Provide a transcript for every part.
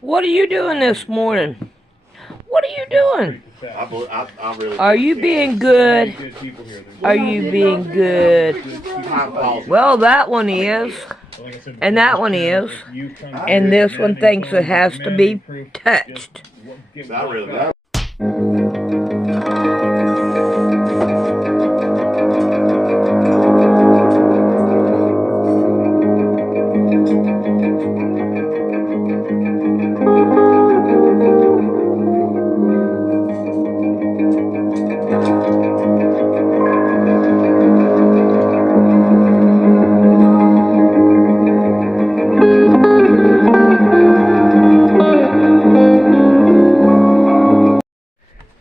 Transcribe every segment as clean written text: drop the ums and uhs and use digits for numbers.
What are you doing this morning? What are you doing? I really Are you being good? Are you being good? Well, that one is. And that one is. And this one thinks it has to be touched. Not really.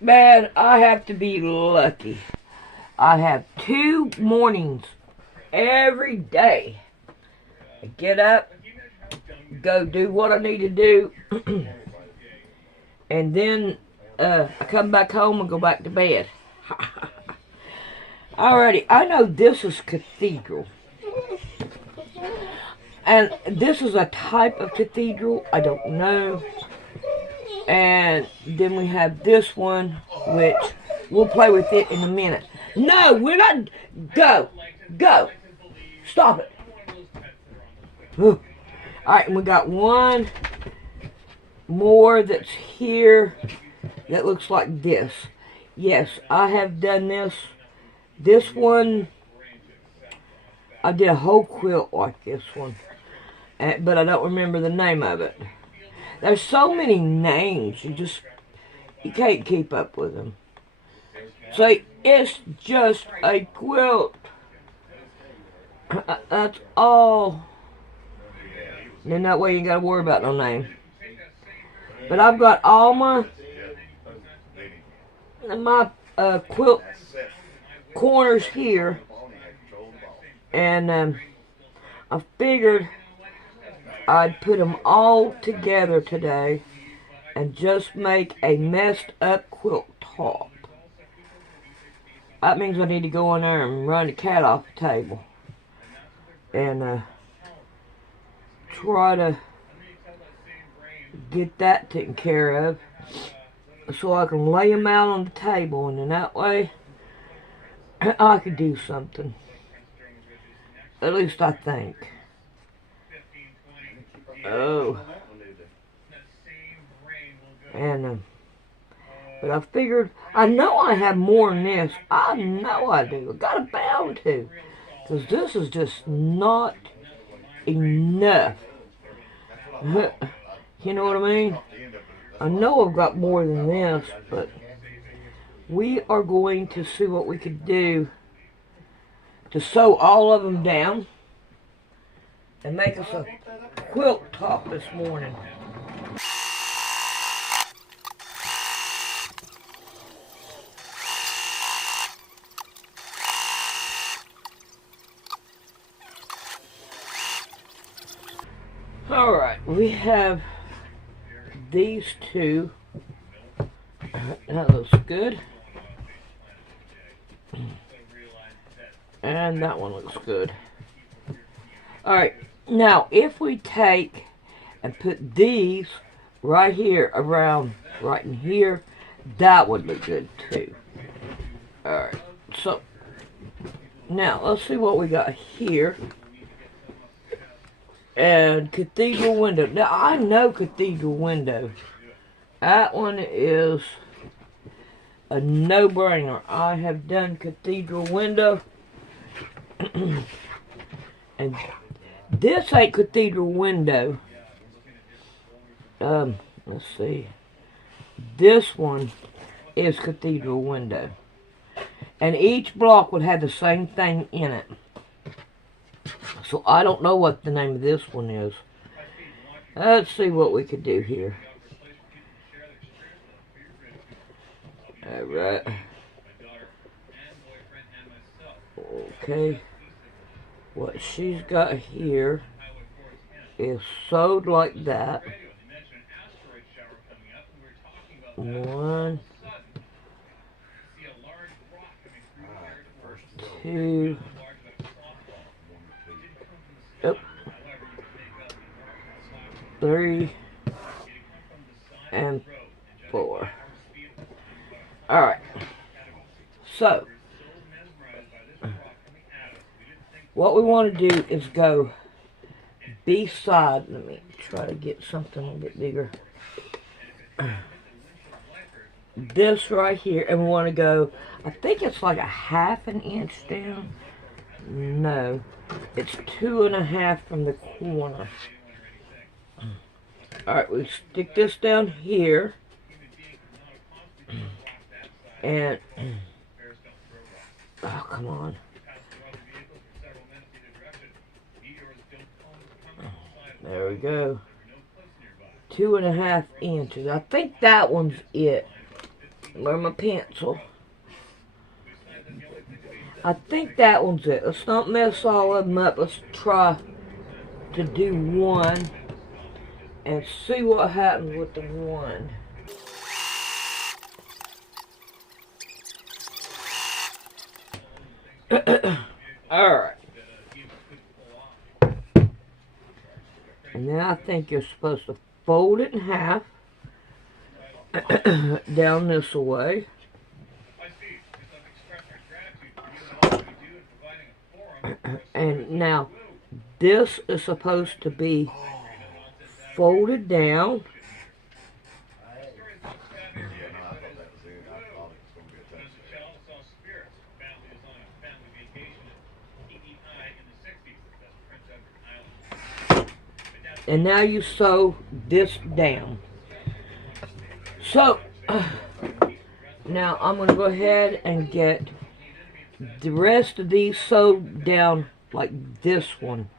Man, I have to be lucky. I have 2 mornings every day. I get up, go do what I need to do, and then I come back home and go back to bed. Alrighty, I know this is cathedral. And this is a type of cathedral, I don't know. And then we have this one, which we'll play with it in a minute. No, we're not. Go. Go. Stop it. Alright, and we got one more that's here that looks like this. Yes, I have done this. This one, I did a whole quilt like this one. But I don't remember the name of it. There's so many names, you can't keep up with them. So it's just a quilt. That's all. And then that way you ain't gotta worry about no name. But I've got all my quilt corners here, and I figured I'd put them all together today and just make a messed up quilt top. That means I need to go in there and run the cat off the table and try to get that taken care of so I can lay them out on the table, and then that way I could do something. At least I think. Oh. And, but I figured, I know I have more than this. I know I do. I got a bound to. Because this is just not enough. You know what I mean? I know I've got more than this, but we are going to see what we could do to sew all of them down and make us a quilt top this morning. Alright, we have these two. That looks good. And that one looks good. Alright, now if we take and put these right here around, right in here, that would look good too. Alright, so now let's see what we got here. And cathedral window. Now I know cathedral window. That one is a no-brainer. I have done cathedral window. And this ain't cathedral window. Let's see. This one is cathedral window. And each block would have the same thing in it. So I don't know what the name of this one is. Let's see what we could do here. Alright. Okay. What she's got here is sewed like that. 1, 2. Oh. 3, and 4. Alright. So, what we want to do is go beside. Let me try to get something a little bit bigger. This right here, and we want to go, I think it's like a 1/2 inch down. No, it's 2.5 from the corner. Alright, we stick this down here, and oh, come on. There we go. 2.5 inches. I think that one's it. Where's my pencil? I think that one's it. Let's not mess all of them up. Let's try to do one and see what happens with the one. Alright. And then I think you're supposed to fold it in half down this way. And now this is supposed to be folded down. And now you sew this down. So, now I'm going to go ahead and get the rest of these sewed down like this one.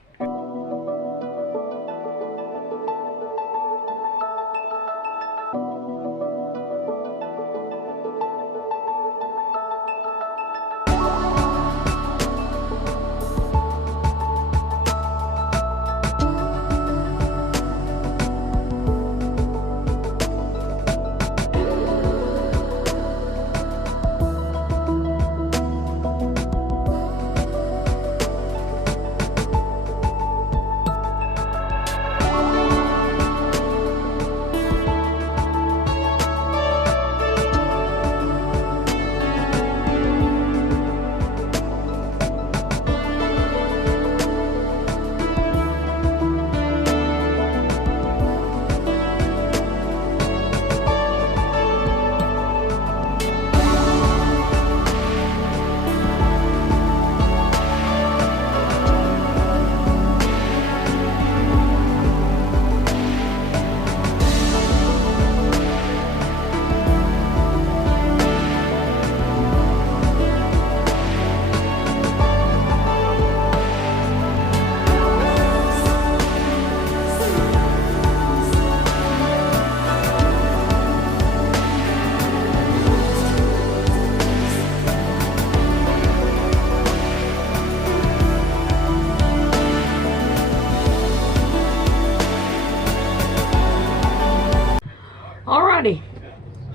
Alrighty,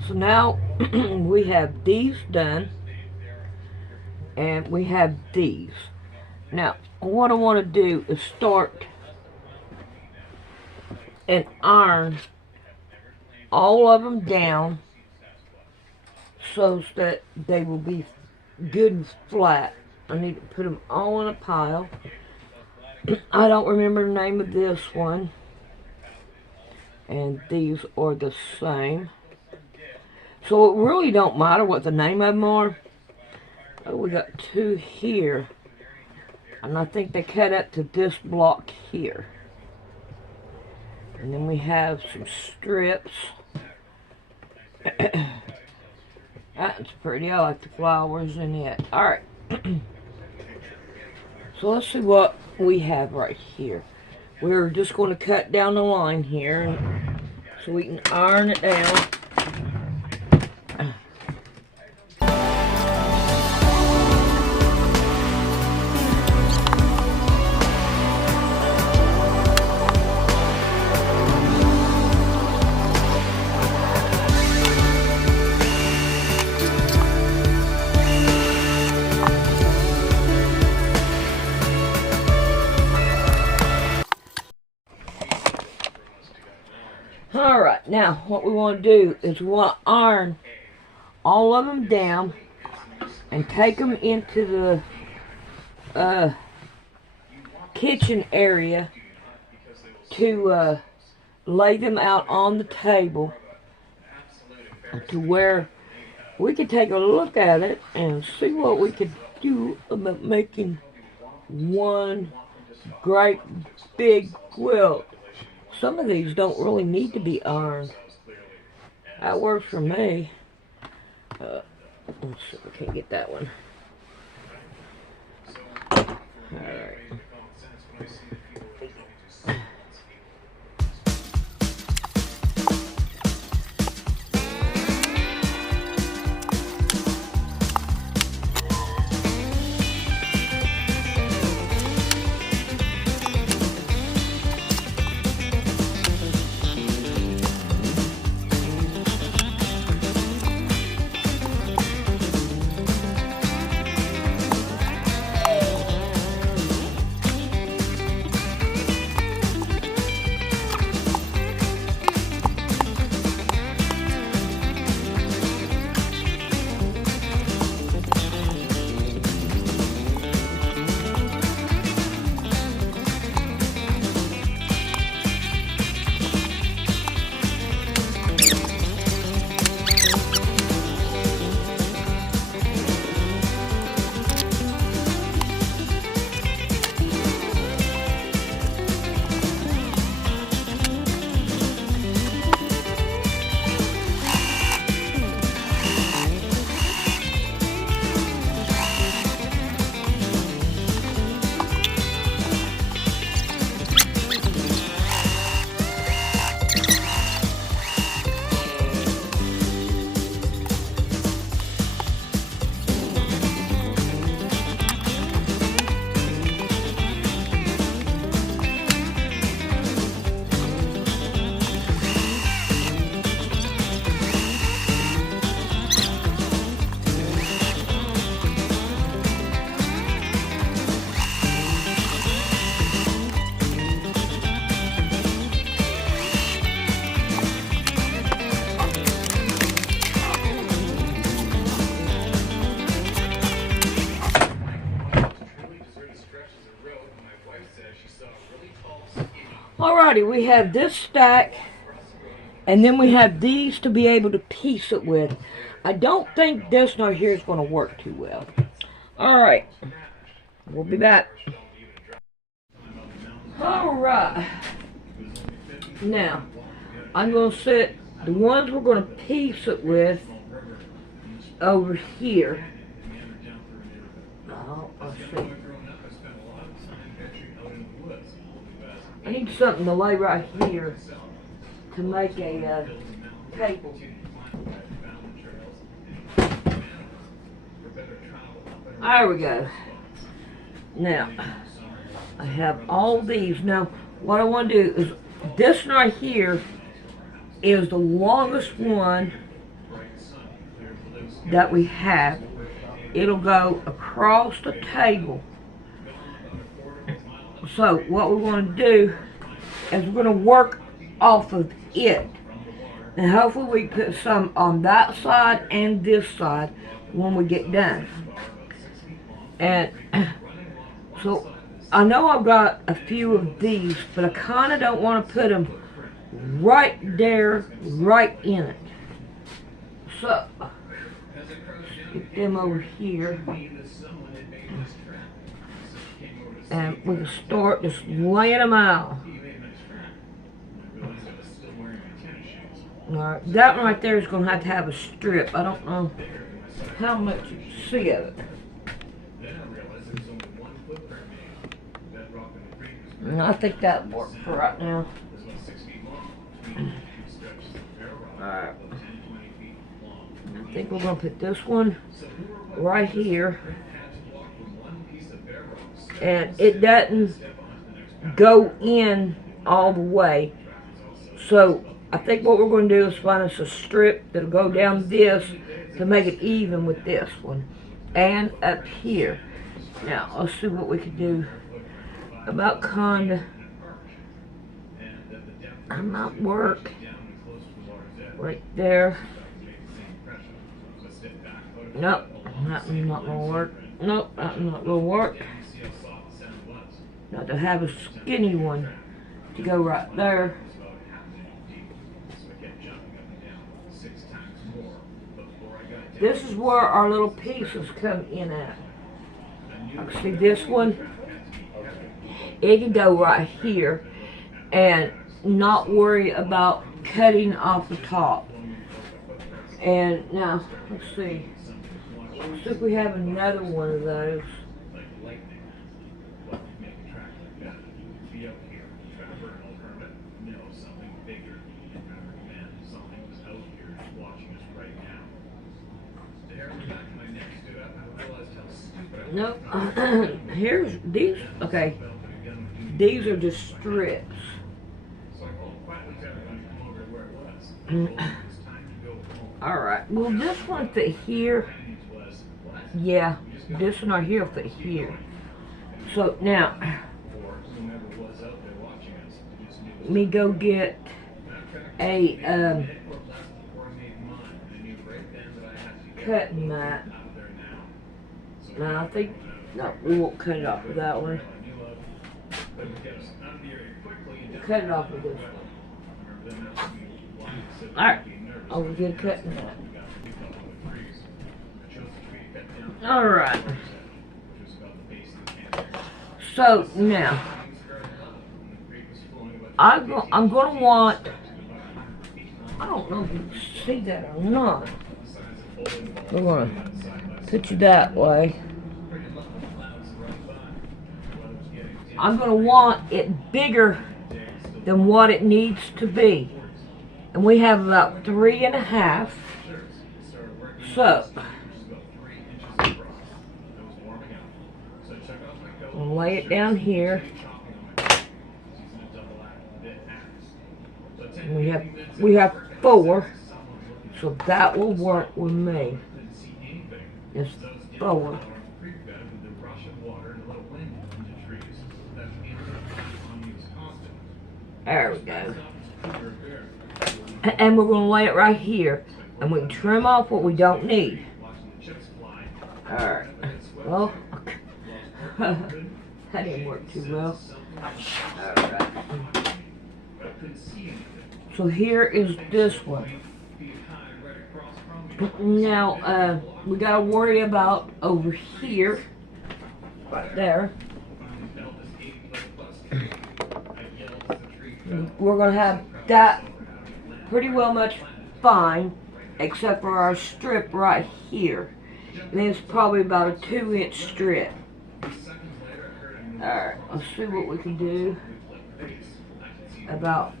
so now we have these done, and we have these. Now, what I want to do is start and iron all of them down so that they will be good and flat. I need to put them all in a pile. I don't remember the name of this one. And these are the same. So it really don't matter what the name of them are. Oh, we got 2 here. And I think they cut up to this block here. And then we have some strips. That's pretty. I like the flowers in it. Alright. So let's see what we have right here. We're just going to cut down the line here so we can iron it down. Alright, now what we want to do is we want to iron all of them down and take them into the kitchen area to lay them out on the table to where we could take a look at it and see what we could do about making one great big quilt. Some of these don't really need to be ironed. That works for me. Let's see if we can get that one. Alright. Alrighty, we have this stack, and then we have these to be able to piece it with. I don't think this right here is going to work too well. Alright, we'll be back. Alright, now, I'm going to set the ones we're going to piece it with over here. Oh, let's see. I need something to lay right here to make a table. There we go. Now, I have all these. Now, what I want to do is, this right here is the longest one that we have. It'll go across the table. So what we want to do is we're going to work off of it. And hopefully we put some on that side and this side when we get done. And so I know I've got a few of these, but I kind of don't want to put them right there, right in it. So, get them over here. And we can start just laying them out. Alright, that one right there is going to have a strip. I don't know how much you can see of it. And I think that works for right now. Alright. I think we're going to put this one right here. And it doesn't go in all the way. So I think what we're going to do is find us a strip that'll go down this to make it even with this one. And up here. Now, let's see what we can do. About kinda, I might work right there. Nope, that's not gonna work. Nope, that's not gonna work. Now to have a skinny one to go right there. This is where our little pieces come in at. See this one? It can go right here and not worry about cutting off the top. And now, let's see. Looks like we have another one of those. Nope. Here's these. Okay. These are just strips. Alright. Will this one fit here? Yeah. This one right here will fit here. So now, let me go get a cutting mat. No, I think, no, we won't cut it off with that one. We'll cut it off with this one. Alright, I'll get a cutting mat. Alright. So, now, I'm going to want, I don't know if you can see that or not. We're going to put you that way. I'm going to want it bigger than what it needs to be. And we have about 3.5. So, I'll lay it down here. We have 4. So that will work with me. It's 4. There we go. And we're going to lay it right here. And we can trim off what we don't need. Alright. Well, that didn't work too well. Alright. So here is this one. Now, we got to worry about over here. Right there. We're going to have that pretty much fine, except for our strip right here. And it's probably about a 2-inch strip. Alright, let's see what we can do about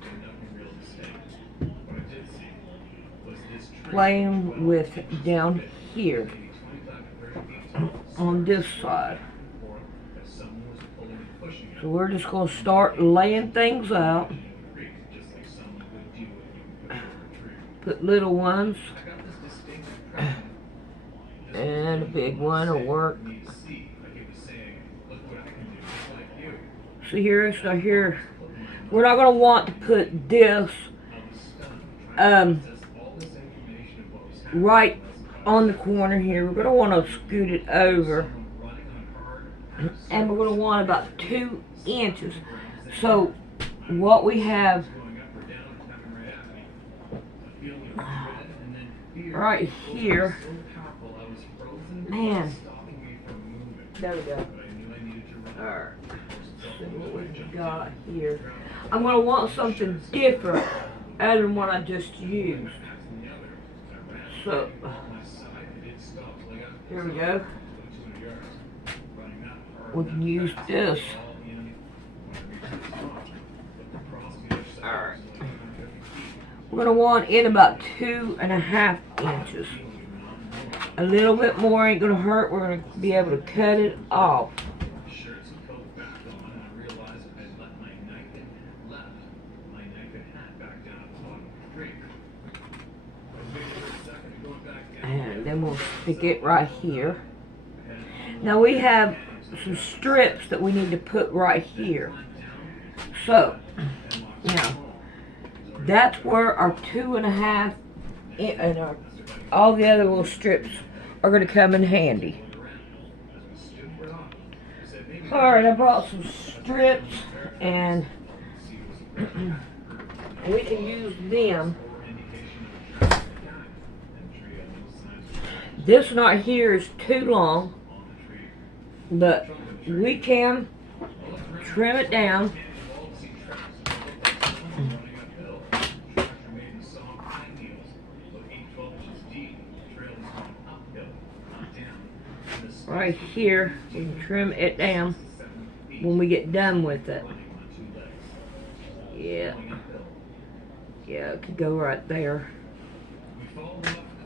playing with down here on this side. So we're just going to start laying things out. Put little ones. And a big one will work. So here, so here. We're not going to want to put this right on the corner here. We're going to want to scoot it over. And we're going to want about 2 inches. So what we have right here, man, there we go. Alright, see what we've got here. I'm going to want something different other than what I just used. So, here we go. We can use this. Alright. We're going to want in about 2.5 inches. A little bit more ain't going to hurt. We're going to be able to cut it off. And then we'll stick it right here. Now we have some strips that we need to put right here. So, now, that's where our 2.5 and all the other little strips are going to come in handy. Alright, I brought some strips, and we can use them. This knot here is too long, but we can trim it down. Right here, we can trim it down when we get done with it. Yeah, it could go right there.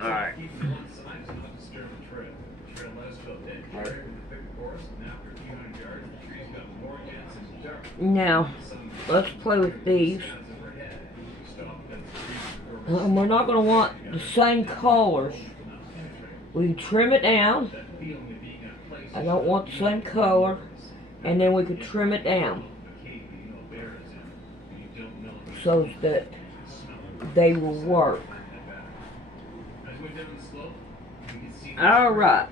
Alright. Now, let's play with these. We're not going to want the same colors. We can trim it down. I don't want the same color. And then we can trim it down so that they will work. Alright.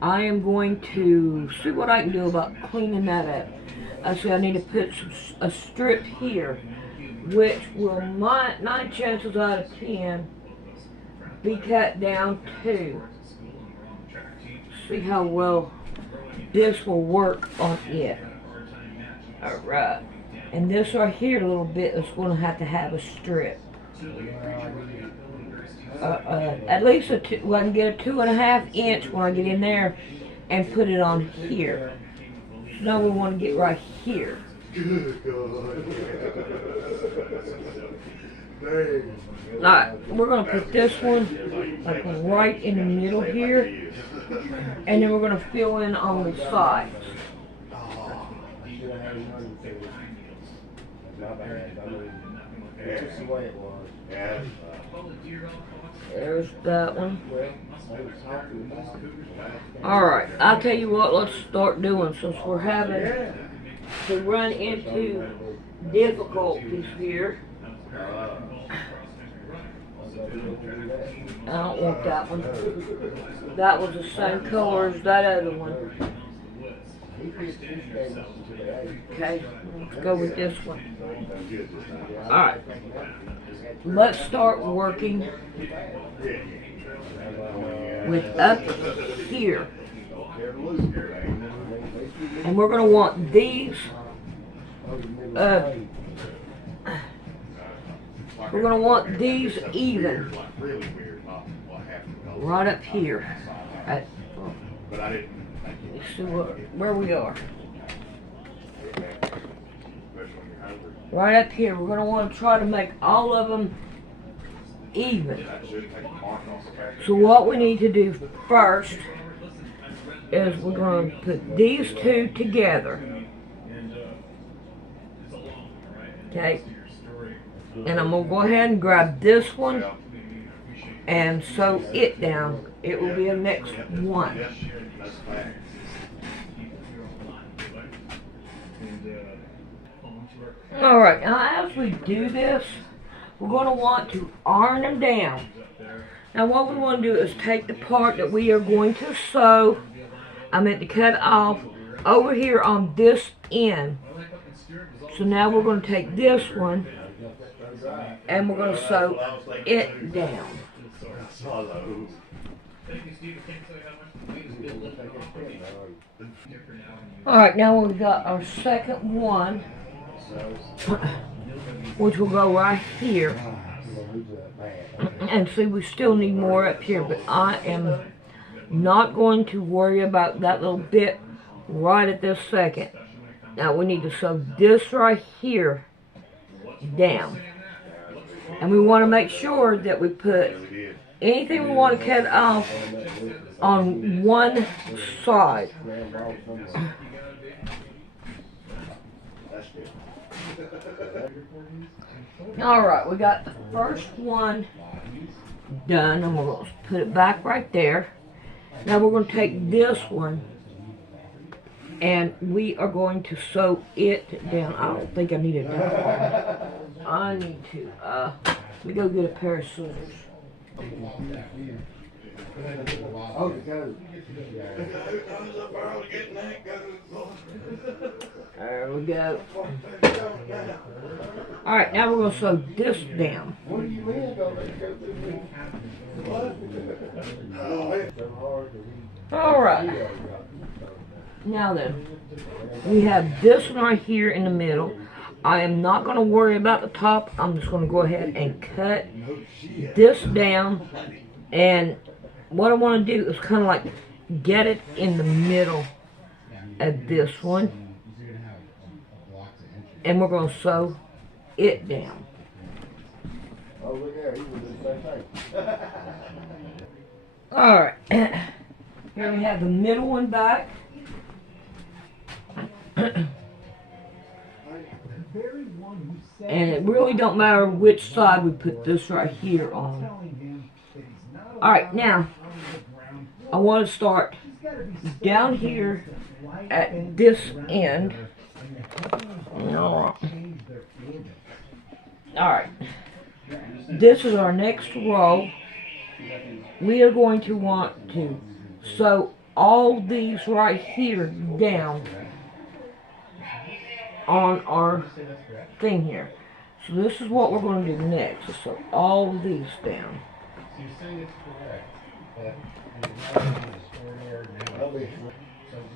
I am going to see what I can do about cleaning that up. Actually, I need to put a strip here, which will 9 chances out of 10 be cut down too. See how well this will work on it. Alright. And this right here a little bit is going to have a strip. At least I can get a 2.5 inch when I get in there and put it on here. So now we want to get right here. Alright, we're going to put this one like right in the middle here, and then we're going to fill in on the sides. There's that one. Alright, I'll tell you what, let's start doing, since we're having to run into difficulties here. I don't want that one. That was the same color as that other one. Okay, let's go with this one. Alright, let's start working with up here. And we're going to want these even. Right up here. Let's see where we are. Right up here. We're going to want to try to make all of them even. So what we need to do first is we're going to put these two together. Okay. And I'm going to go ahead and grab this one and sew it down. It will be the next one. Alright, now as we do this, we're going to want to iron them down. Now what we want to do is take the part that we are going to sew, I meant to cut off, over here on this end. So now we're going to take this one and we're going to sew it down. Alright, now we've got our second one, which will go right here. And see, we still need more up here, but I am not going to worry about that little bit right at this second. Now we need to sew this right here down. And we want to make sure that we put anything we want to cut off on one side. Alright, we got the first one done, and we're going to put it back right there. Now we're going to take this one and we are going to sew it down. I don't think I need it done. I need to Let me go get a pair of scissors. There we go. Alright, now we're going to sew this down. Alright. Now then, we have this one right here in the middle. I am not going to worry about the top. I'm just going to go ahead and cut this down. And what I want to do is kind of like get it in the middle of this one. And we're going to sew it down. Oh, look there, he was doing the same thing. Alright. Here we have the middle one back. And it really don't matter which side we put this right here on. Alright, now I want to start down here at this end. Alright. This is our next row. We are going to want to sew all these right here down on our thing here. So this is what we're going to do next. Is sew all these down.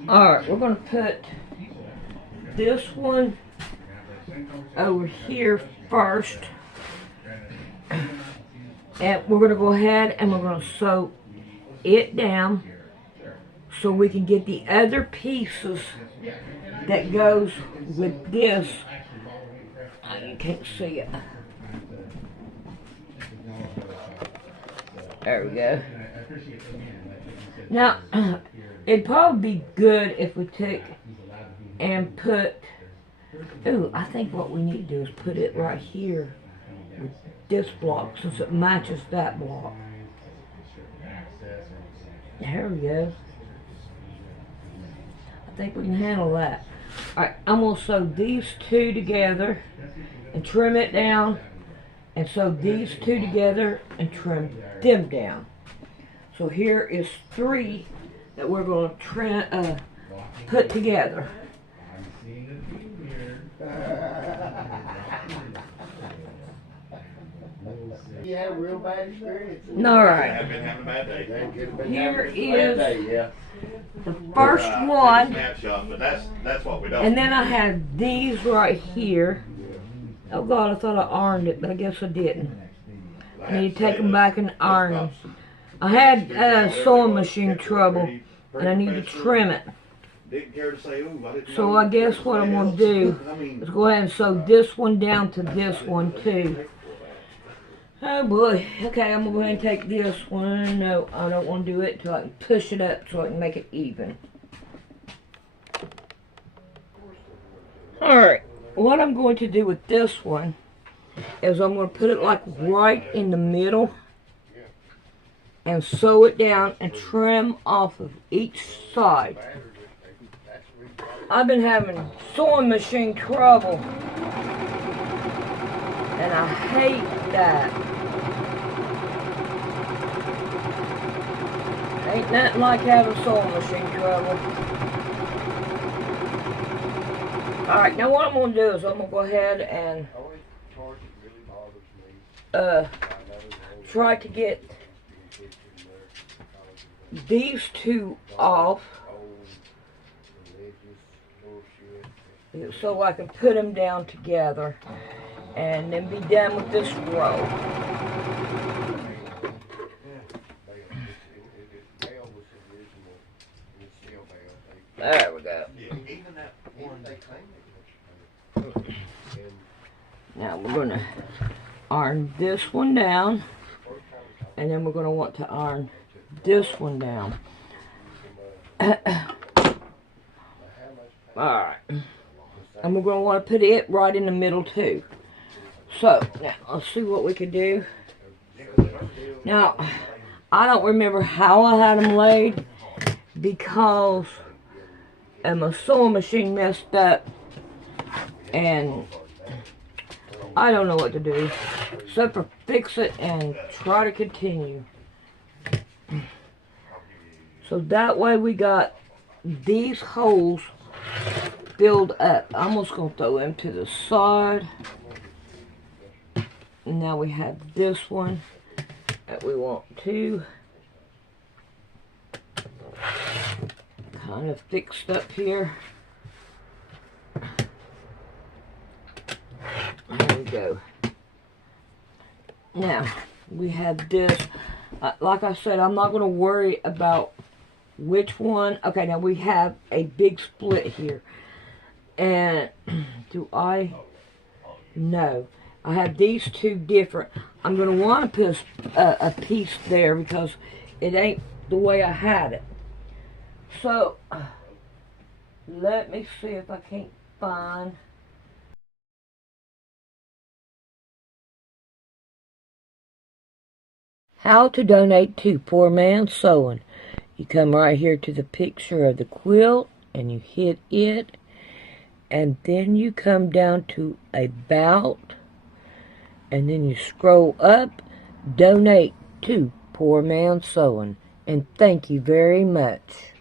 Alright, we're going to put this one over here first. And we're going to go ahead and we're going to sew it down so we can get the other pieces that goes with this. You can't see it. There we go. Now, it'd probably be good if we took and put, ooh, I think what we need to do is put it right here with this block since it matches that block. There we go. I think we can handle that. Alright, I'm going to sew these two together and trim it down, and sew these two together and trim them down. So here is 3 that we're going to put together. You had a real bad experience. Alright. I've been having a bad day. Here Bad is day, yeah. the first one. Snapshot, but that's what we don't. And then I have these right here. Oh God, I thought I ironed it, but I guess I didn't. I need to take them back and iron them. I had sewing machine trouble, and I need to trim it. So I guess what I'm going to do is go ahead and sew this one down to this one too. Oh boy. Okay, I'm going to go ahead and take this one. No, I don't want to do it until I can push it up so I can make it even. Alright, what I'm going to do with this one is I'm going to put it like right in the middle and sew it down and trim off of each side. I've been having sewing machine trouble and I hate that. Ain't nothing like having sewing machine trouble. Alright, now what I'm going to do is I'm going to go ahead and try to get these two off so I can put them down together and then be done with this row. There we go. Now we're going to iron this one down, and then we're going to want to iron this one down. Alright. And we're going to want to put it right in the middle too. So, now let's see what we can do. Now, I don't remember how I had them laid because my sewing machine messed up and I don't know what to do except for fix it and try to continue. So that way we got these holes filled up. I'm just going to throw them to the side. And now we have this one that we want to kind of fixed up here. There we go. Now, we have this. Like I said, I'm not going to worry about which one. Okay, now we have a big split here. And do I? No. I have these two different. I'm going to want to put a piece there because it ain't the way I had it. So, let me see if I can't find. How to donate to Poor Man's Sewing. You come right here to the picture of the quilt and you hit it, and then you come down to About, and then you scroll up, Donate to Poor Man's Sewing, and thank you very much.